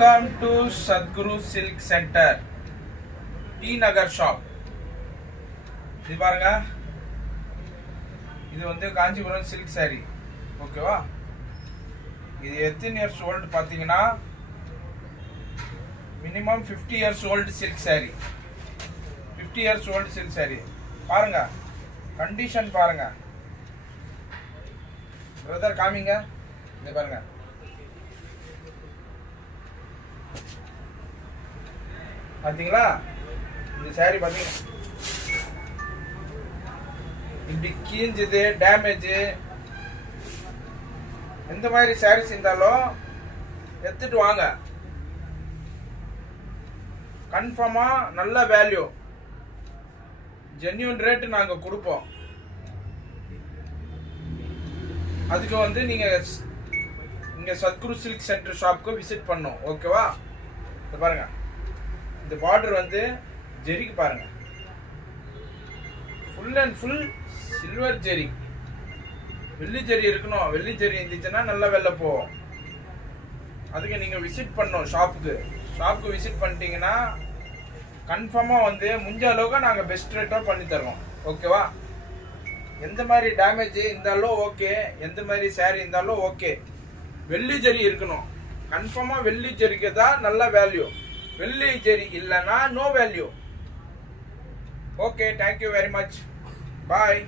Welcome to Sadhguru Silk Center, T Nagar shop. இது பாருங்க, இது வந்து காஞ்சிபுரம் சில்க் சாரி. ஓகேவா? இது எத்தனை இயர்ஸ் ஓல்டு பாத்தீங்கன்னா minimum 50 years old silk sorry. 50 years old silk sorry. பாருங்க, கண்டிஷன் பாருங்க. பிரதர் காமிங்க. இங்க பாருங்க. பாத்தீங்களா? இந்த சாரி பாத்தீங்க, இப்படி கீஞ்சது, டேமேஜ், எந்த மாதிரி சாரீஸ் இருந்தாலும் எடுத்துட்டு வாங்க. கன்ஃபார்மா நல்ல வேல்யூ, ஜென்யூன் ரேட் நாங்க கொடுப்போம். அதுக்கு வந்து நீங்க இங்க சத்குரு சில்க் சென்டர் ஷாப்க்கு விசிட் பண்ணும். ஓகேவா? பாருங்க, இந்த பார்டர் வந்து ஜெரிக்கு பாருங்க, ஃபுல் அண்ட் ஃபுல் சில்வர் ஜெரி. வெள்ளி ஜெரி இருக்கணும். வெள்ளி ஜெரி இருந்துச்சுன்னா நல்லா வெள்ளை போகும். அதுக்கு நீங்க விசிட் பண்ணணும் ஷாப்புக்கு விசிட் பண்ணிட்டீங்கன்னா கன்ஃபார்மா வந்து முடிஞ்ச அளவுக்கு நாங்க பெஸ்ட் ரேட்டா பண்ணி தரோம். ஓகேவா? எந்த மாதிரி டேமேஜ் இருந்தாலும் ஓகே, எந்த மாதிரி சாரி இருந்தாலும் ஓகே, வெள்ளி ஜெரி இருக்கணும். கன்ஃபார்மா வெள்ளி ஜெரிக்கு தான் நல்ல வேல்யூ. வெள்ளி ஜெரி இல்லைன்னா no value. Okay, thank you very much. பாய்.